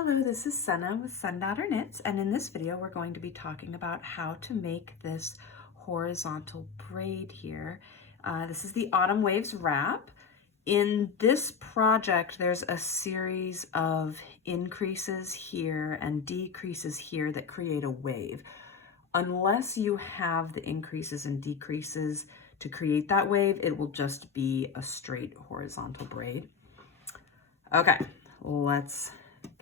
Hello, this is Senna with Sundaughter Knits, and in this video we're going to be talking about how to make this horizontal braid here. This is the Autumn Waves wrap. In this project there's a series of increases here and decreases here that create a wave. Unless you have the increases and decreases to create that wave, it will just be a straight horizontal braid. Okay, let's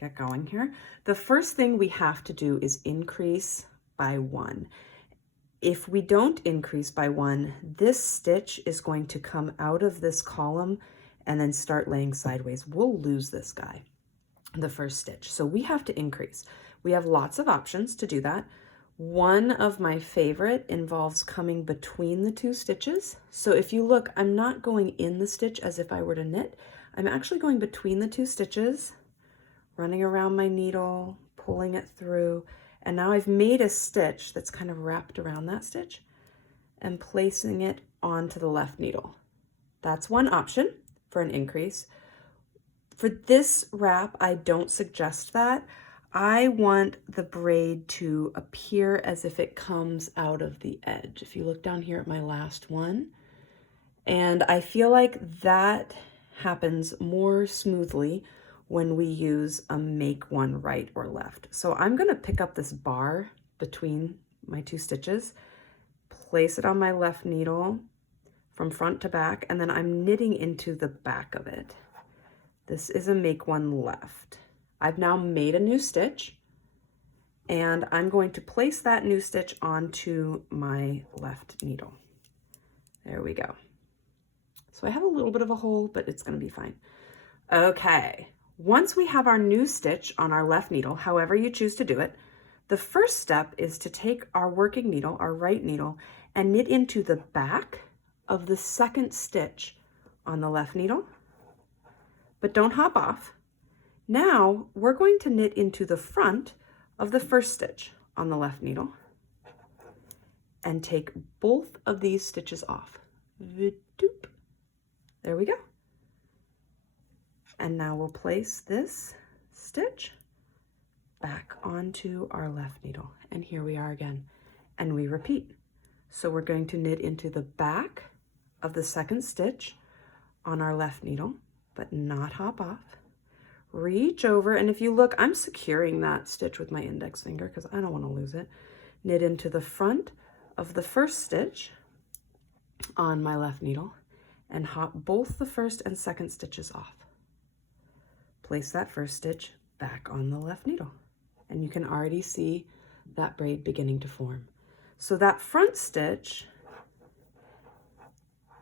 get going here. The first thing we have to do is increase by 1. If we don't increase by 1, this stitch is going to come out of this column and then start laying sideways. We'll lose this guy, the first stitch. So we have to increase. We have lots of options to do that. One of my favorite involves coming between the 2 stitches. So if you look, I'm not going in the stitch as if I were to knit. I'm actually going between the 2 stitches, running around my needle, pulling it through, and now I've made a stitch that's kind of wrapped around that stitch and placing it onto the left needle. That's one option for an increase. For this wrap, I don't suggest that. I want the braid to appear as if it comes out of the edge. If you look down here at my last one, and I feel like that happens more smoothly when we use a make one right or left. So I'm going to pick up this bar between my 2 stitches, place it on my left needle from front to back, and then I'm knitting into the back of it. This is a make one left. I've now made a new stitch, and I'm going to place that new stitch onto my left needle. There we go. So I have a little bit of a hole, but it's going to be fine. Okay. Once we have our new stitch on our left needle, however you choose to do it, the first step is to take our working needle, our right needle, and knit into the back of the second stitch on the left needle, but don't hop off. Now we're going to knit into the front of the first stitch on the left needle and take both of these stitches off. Doop. There we go. And now we'll place this stitch back onto our left needle. And here we are again. And we repeat. So we're going to knit into the back of the second stitch on our left needle, but not hop off. Reach over, and if you look, I'm securing that stitch with my index finger because I don't want to lose it. Knit into the front of the first stitch on my left needle and hop both the first and second stitches off. Place that first stitch back on the left needle, and you can already see that braid beginning to form. So that front stitch,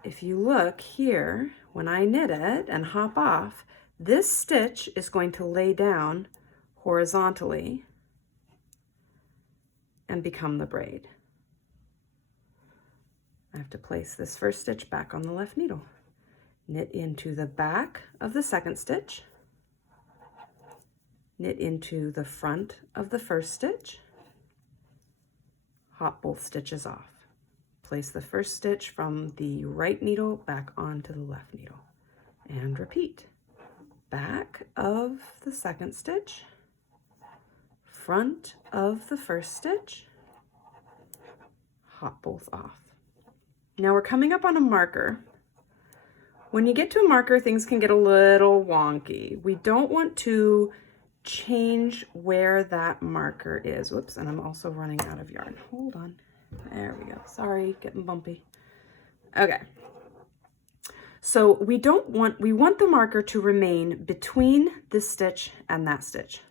if you look here, when I knit it and hop off, this stitch is going to lay down horizontally and become the braid. I have to place this first stitch back on the left needle. Knit into the back of the second stitch, knit into the front of the first stitch, hop both stitches off. Place the first stitch from the right needle back onto the left needle, and repeat. Back of the second stitch, front of the first stitch, hop both off. Now we're coming up on a marker. When you get to a marker, things can get a little wonky. We don't want to change where that marker is. Whoops, and I'm also running out of yarn. Hold on. There we go. Sorry, getting bumpy. Okay. So we want the marker to remain between this stitch and that stitch,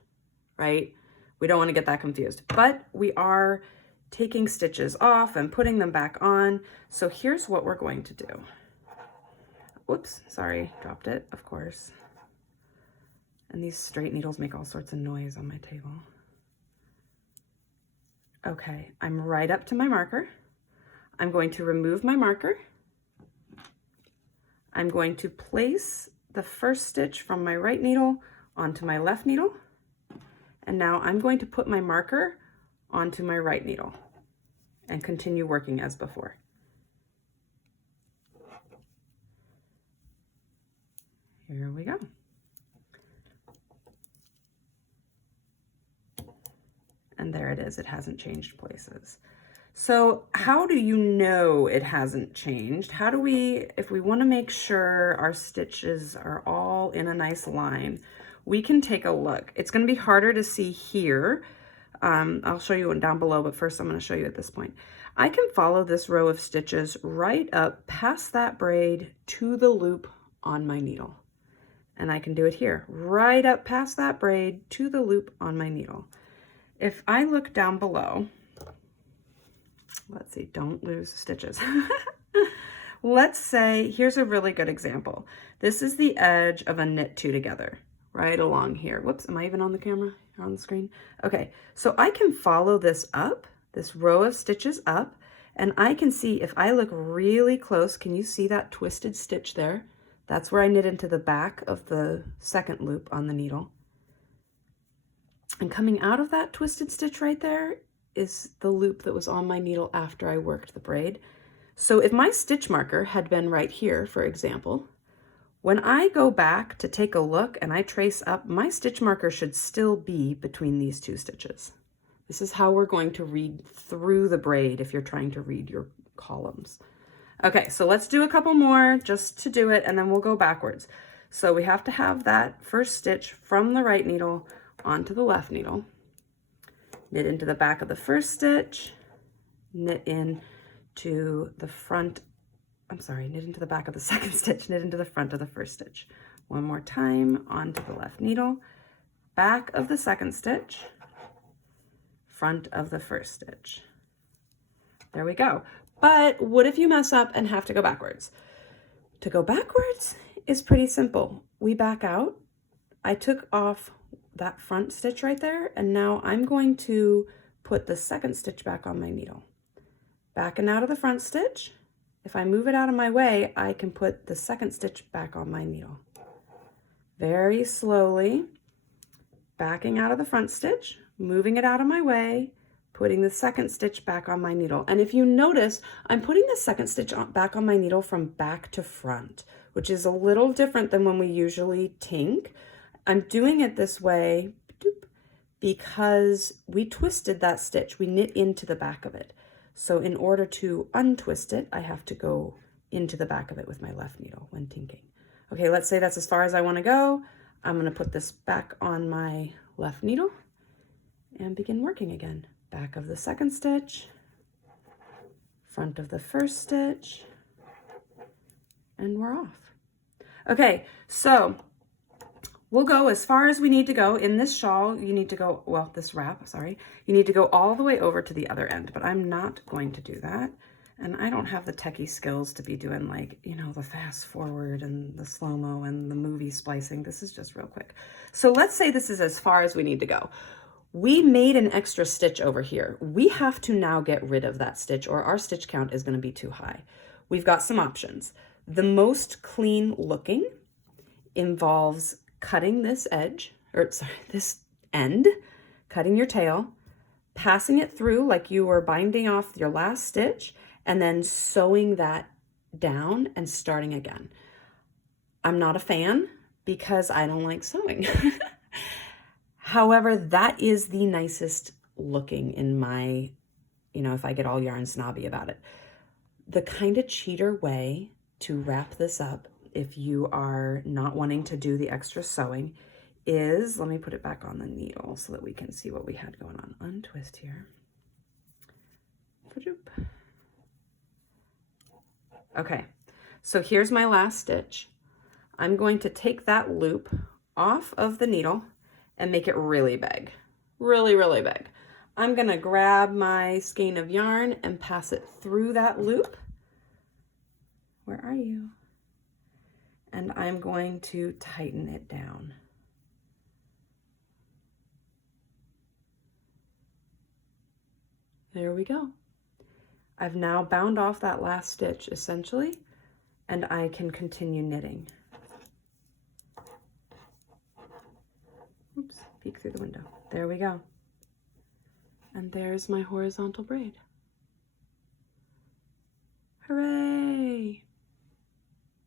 right? We don't want to get that confused, but we are taking stitches off and putting them back on. So here's what we're going to do. Whoops, sorry, dropped it, of course. And these straight needles make all sorts of noise on my table. Okay, I'm right up to my marker. I'm going to remove my marker. I'm going to place the first stitch from my right needle onto my left needle. And now I'm going to put my marker onto my right needle and continue working as before. Here we go. And there it is, it hasn't changed places. So how do you know it hasn't changed? How do we, if we want to make sure our stitches are all in a nice line, we can take a look. It's going to be harder to see here. I'll show you one down below, but first I'm going to show you at this point. I can follow this row of stitches right up past that braid to the loop on my needle. And I can do it here, right up past that braid to the loop on my needle. If I look down below, let's see, don't lose stitches. Let's say, here's a really good example. This is the edge of a knit two together, right along here. Whoops, am I even on the camera or on the screen? Okay, so I can follow this up, this row of stitches up, and I can see if I look really close, can you see that twisted stitch there? That's where I knit into the back of the second loop on the needle. And coming out of that twisted stitch right there is the loop that was on my needle after I worked the braid. So if my stitch marker had been right here, for example, when I go back to take a look and I trace up, my stitch marker should still be between these two stitches. This is how we're going to read through the braid if you're trying to read your columns. Okay, so let's do a couple more just to do it, and then we'll go backwards. So we have to have that first stitch from the right needle onto the left needle, knit into the back of the first stitch, knit into the front, knit into the back of the second stitch, knit into the front of the first stitch. One more time, onto the left needle, back of the second stitch, front of the first stitch. There we go. But what if you mess up and have to go backwards? To go backwards is pretty simple. We back out. I took off that front stitch right there, and now I'm going to put the second stitch back on my needle. Backing out of the front stitch. If I move it out of my way, I can put the second stitch back on my needle. Very slowly, backing out of the front stitch, moving it out of my way, putting the second stitch back on my needle. And if you notice, I'm putting the second stitch back on my needle from back to front, which is a little different than when we usually tink. I'm doing it this way because we twisted that stitch. We knit into the back of it. So in order to untwist it, I have to go into the back of it with my left needle when tinking. Okay, let's say that's as far as I want to go. I'm going to put this back on my left needle and begin working again. Back of the second stitch, front of the first stitch, and we're off. Okay, so we'll go as far as we need to go. In this shawl, you need to go, well, this wrap, sorry, you need to go all the way over to the other end, but I'm not going to do that. And I don't have the techie skills to be doing, like, you know, the fast forward and the slow-mo and the movie splicing. This is just real quick. So let's say this is as far as we need to go. We made an extra stitch over here. We have to now get rid of that stitch or our stitch count is going to be too high. We've got some options. The most clean looking involves cutting this edge, or sorry, this end, cutting your tail, passing it through like you were binding off your last stitch, and then sewing that down and starting again. I'm not a fan because I don't like sewing. However, that is the nicest looking in my, you know, if I get all yarn snobby about it. The kind of cheater way to wrap this up, if you are not wanting to do the extra sewing, is, let me put it back on the needle so that we can see what we had going on. Untwist here. Okay, so here's my last stitch. I'm going to take that loop off of the needle and make it really big, really, really big. I'm gonna grab my skein of yarn and pass it through that loop. Where are you? And I'm going to tighten it down. There we go. I've now bound off that last stitch essentially, and I can continue knitting. Oops, peek through the window. There we go. And there's my horizontal braid. Hooray!